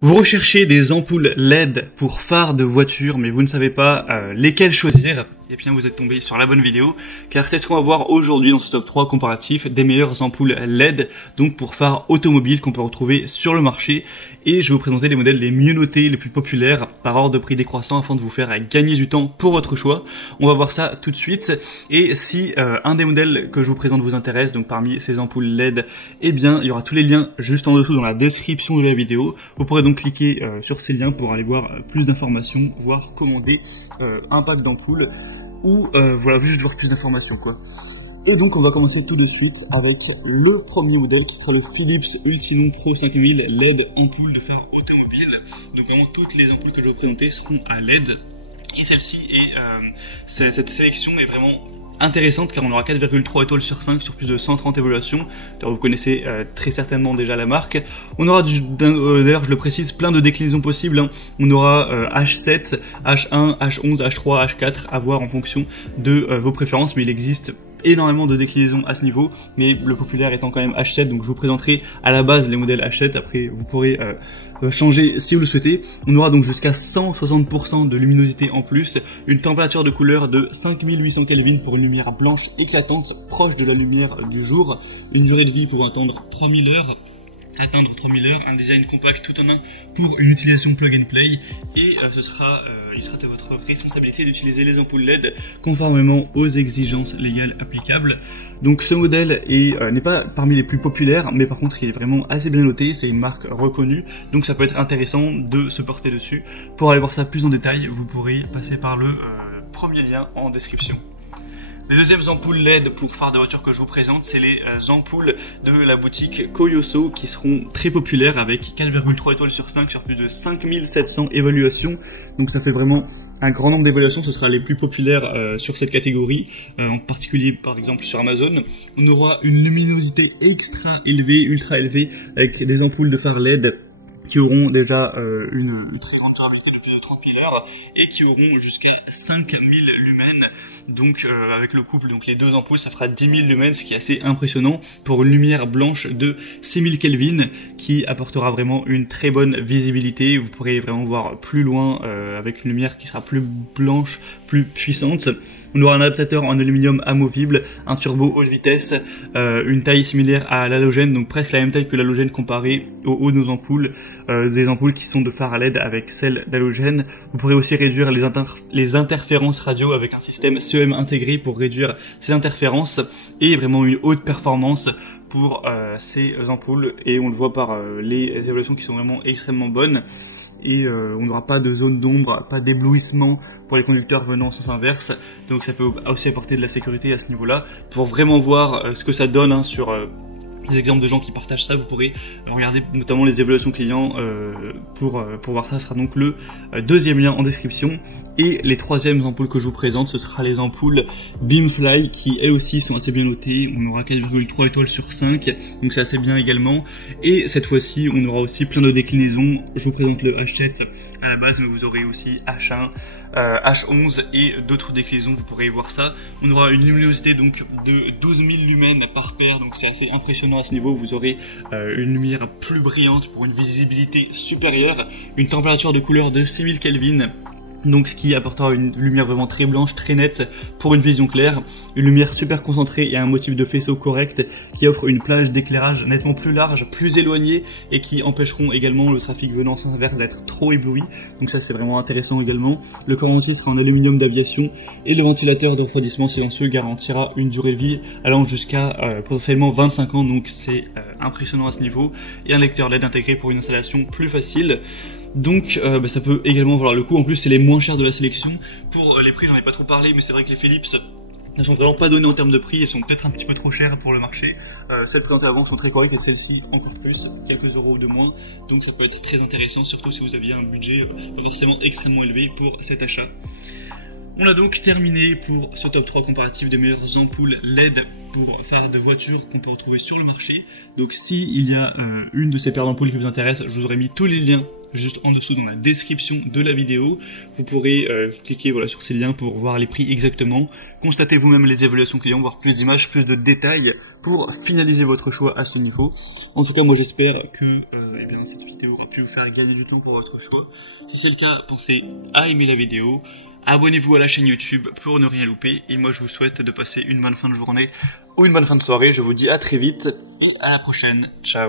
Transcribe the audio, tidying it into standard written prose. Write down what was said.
Vous recherchez des ampoules LED pour phare de voiture, mais vous ne savez pas lesquelles choisir. Et bien vous êtes tombé sur la bonne vidéo, car c'est ce qu'on va voir aujourd'hui dans ce top 3 comparatif des meilleures ampoules LED, donc pour phare automobile qu'on peut retrouver sur le marché. Et je vais vous présenter les modèles les mieux notés, les plus populaires, par ordre de prix décroissant, afin de vous faire gagner du temps pour votre choix. On va voir ça tout de suite. Et si un des modèles que je vous présente vous intéresse, donc parmi ces ampoules LED, eh bien il y aura tous les liens juste en dessous dans la description de la vidéo. Vous pourrez donc cliquer sur ces liens pour aller voir plus d'informations, voire commander un pack d'ampoules, ou voilà, juste voir plus d'informations quoi. Et donc on va commencer tout de suite avec le premier modèle qui sera le Philips Ultinon Pro 5000 LED ampoule de phare automobile. Donc vraiment toutes les ampoules que je vais vous présenter seront à LED. Et celle-ci cette sélection est vraiment intéressante car on aura 4,3 étoiles sur 5 sur plus de 130 évaluations. Alors vous connaissez très certainement déjà la marque. On aura d'ailleurs je le précise plein de déclinaisons possibles, hein. On aura H7, H1, H11, H3, H4 à voir en fonction de vos préférences, mais il existe énormément de déclinaisons à ce niveau, mais le populaire étant quand même H7, donc je vous présenterai à la base les modèles H7, après vous pourrez changer si vous le souhaitez. On aura donc jusqu'à 160% de luminosité en plus, une température de couleur de 5800 Kelvin pour une lumière blanche éclatante, proche de la lumière du jour, une durée de vie pour atteindre 3000 heures, un design compact tout en un pour une utilisation plug and play, et il sera de votre responsabilité d'utiliser les ampoules LED conformément aux exigences légales applicables. Donc ce modèle n'est pas parmi les plus populaires, mais par contre il est vraiment assez bien noté, c'est une marque reconnue, donc ça peut être intéressant de se porter dessus. Pour aller voir ça plus en détail, vous pourrez passer par le premier lien en description. Les deuxièmes ampoules LED pour phare de voiture que je vous présente, c'est les ampoules de la boutique Koyoso qui seront très populaires avec 4,3 étoiles sur 5 sur plus de 5700 évaluations. Donc ça fait vraiment un grand nombre d'évaluations, ce sera les plus populaires sur cette catégorie, en particulier par exemple sur Amazon. On aura une luminosité extra élevée, ultra élevée, avec des ampoules de phare LED qui auront déjà une très grande durabilité de plus de 30 000 heures et qui auront jusqu'à 5000 lumens. Donc avec le couple, donc les deux ampoules, ça fera 10 000 lumens, ce qui est assez impressionnant pour une lumière blanche de 6000 Kelvin qui apportera vraiment une très bonne visibilité. Vous pourrez vraiment voir plus loin avec une lumière qui sera plus blanche, plus puissante. On aura un adaptateur en aluminium amovible, un turbo haute vitesse, une taille similaire à l'halogène, donc presque la même taille que l'halogène comparé au haut de nos ampoules, des ampoules qui sont de phare LED avec celles d'halogène. Vous pourrez aussi réduire les interférences radio avec un système CEM intégré pour réduire ces interférences, et vraiment une haute performance pour ces ampoules, et on le voit par les évaluations qui sont vraiment extrêmement bonnes. Et on n'aura pas de zone d'ombre, pas d'éblouissement pour les conducteurs venant en sens inverse, donc ça peut aussi apporter de la sécurité à ce niveau-là. Pour vraiment voir ce que ça donne, hein, sur des exemples de gens qui partagent ça, vous pourrez regarder notamment les évaluations clients pour voir ça. Ce sera donc le deuxième lien en description. Et les troisièmes ampoules que je vous présente, ce sera les ampoules Beamfly qui elles aussi sont assez bien notées. On aura 4,3 étoiles sur 5, donc c'est assez bien également. Et cette fois-ci, on aura aussi plein de déclinaisons. Je vous présente le H7 à la base, mais vous aurez aussi H1, H11 et d'autres déclinaisons, vous pourrez voir ça. On aura une luminosité donc de 12 000 lumens par paire, donc c'est assez impressionnant à ce niveau. Vous aurez une lumière plus brillante pour une visibilité supérieure, une température de couleur de 6000 Kelvin. Donc ce qui apportera une lumière vraiment très blanche, très nette pour une vision claire, une lumière super concentrée et un motif de faisceau correct qui offre une plage d'éclairage nettement plus large, plus éloignée, et qui empêcheront également le trafic venant en sens inverse d'être trop ébloui. Donc ça c'est vraiment intéressant également. Le corps entier sera en aluminium d'aviation et le ventilateur de refroidissement silencieux garantira une durée de vie allant jusqu'à potentiellement 25 ans, donc c'est impressionnant à ce niveau, et un lecteur LED intégré pour une installation plus facile. Donc ça peut également valoir le coup. En plus c'est les moins chers de la sélection. Pour les prix j'en ai pas trop parlé, mais c'est vrai que les Philips ne sont vraiment pas données en termes de prix, elles sont peut-être un petit peu trop chères pour le marché. Celles présentées avant sont très correctes et celles-ci encore plus, quelques euros de moins. Donc ça peut être très intéressant, surtout si vous aviez un budget pas forcément extrêmement élevé pour cet achat. On a donc terminé pour ce top 3 comparatif des meilleures ampoules LED pour phare de voiture qu'on peut retrouver sur le marché. Donc si il y a une de ces paires d'ampoules qui vous intéresse, je vous aurais mis tous les liens juste en dessous dans la description de la vidéo. Vous pourrez cliquer voilà, sur ces liens pour voir les prix exactement, constatez vous-même les évaluations clients, voir plus d'images, plus de détails pour finaliser votre choix à ce niveau. En tout cas, moi j'espère que eh bien, cette vidéo aura pu vous faire gagner du temps pour votre choix. Si c'est le cas, pensez à aimer la vidéo, abonnez-vous à la chaîne YouTube pour ne rien louper, et moi je vous souhaite de passer une bonne fin de journée ou une bonne fin de soirée. Je vous dis à très vite et à la prochaine. Ciao.